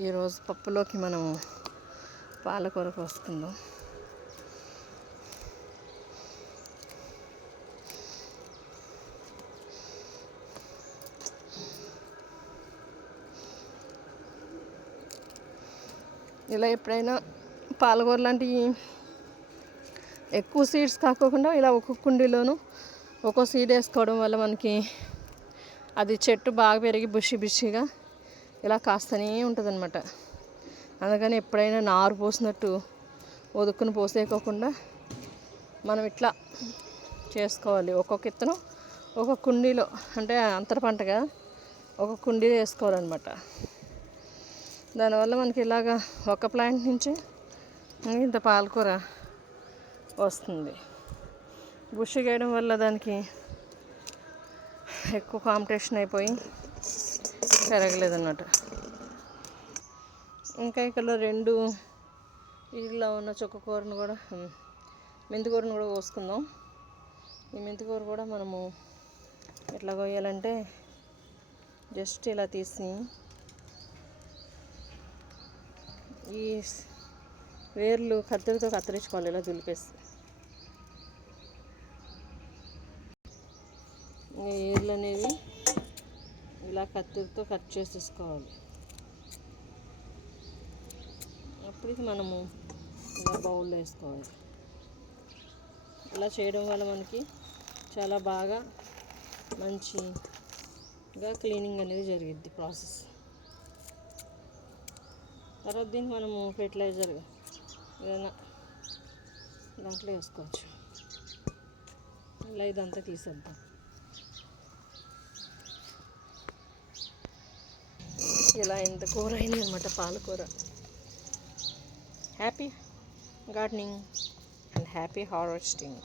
ఈరోజు పప్పులోకి మనం పాలకూర కోసుకుందాం. ఇలా ఎప్పుడైనా పాలకూర లాంటివి ఎక్కువ సీడ్స్ కాకోకుండా ఇలా ఒక్కొక్క కుండీలోనూ ఒక్కో సీడ్ వేసుకోవడం వల్ల మనకి అది చెట్టు బాగా పెరిగి బుషిగా ఇలా కాస్తూనే ఉంటుంది అన్నమాట. అందుకని ఎప్పుడైనా నారు పోసినట్టు ఒదుక్కుని పోసేయకోకుండా మనం ఇట్లా చేసుకోవాలి. ఒక్కొక్క ఇత్తనం ఒక కుండీలో, అంటే అంతర పంటగా ఒక కుండీలో వేసుకోవాలన్నమాట. దానివల్ల మనకి ఇలాగా ఒక ప్లాంట్ నుంచి ఇంత పాలకూర వస్తుంది. బుషిగా వేయడం వల్ల దానికి ఎక్కువ కాంపిటీషన్ అయిపోయి పెరగలేదన్నమాట. ఇంకా ఇక్కడ 2 ఇలా ఉన్న చుక్కకూరను కూడా, మెంతికూరను కూడా కోసుకుందాం. ఈ మెంతికూర కూడా మనము ఎట్లా కోయాలంటే జస్ట్ ఇలా తీసి ఈ వేర్లు కత్తిరితో కత్తిరించుకోవాలి. ఇలా దులిపేసి వేర్లు అనేవి ఇలా కత్తిరితో కట్ చేసేసుకోవాలి. అప్పటికి మనము ఇలా బౌల్లో వేసుకోవాలి. ఇలా చేయడం వల్ల మనకి చాలా బాగా మంచిగా క్లీనింగ్ అనేది జరిగిద్ది ప్రాసెస్. తర్వాత దీన్ని మనము ఫెర్టిలైజర్ ఏదైనా దాంట్లో వేసుకోవచ్చు. ఇలా ఇదంతా తీసేద్దాం. ఇలా ఇంత కూర అయింది అనమాట, పాలకూర. Happy gardening and happy harvesting.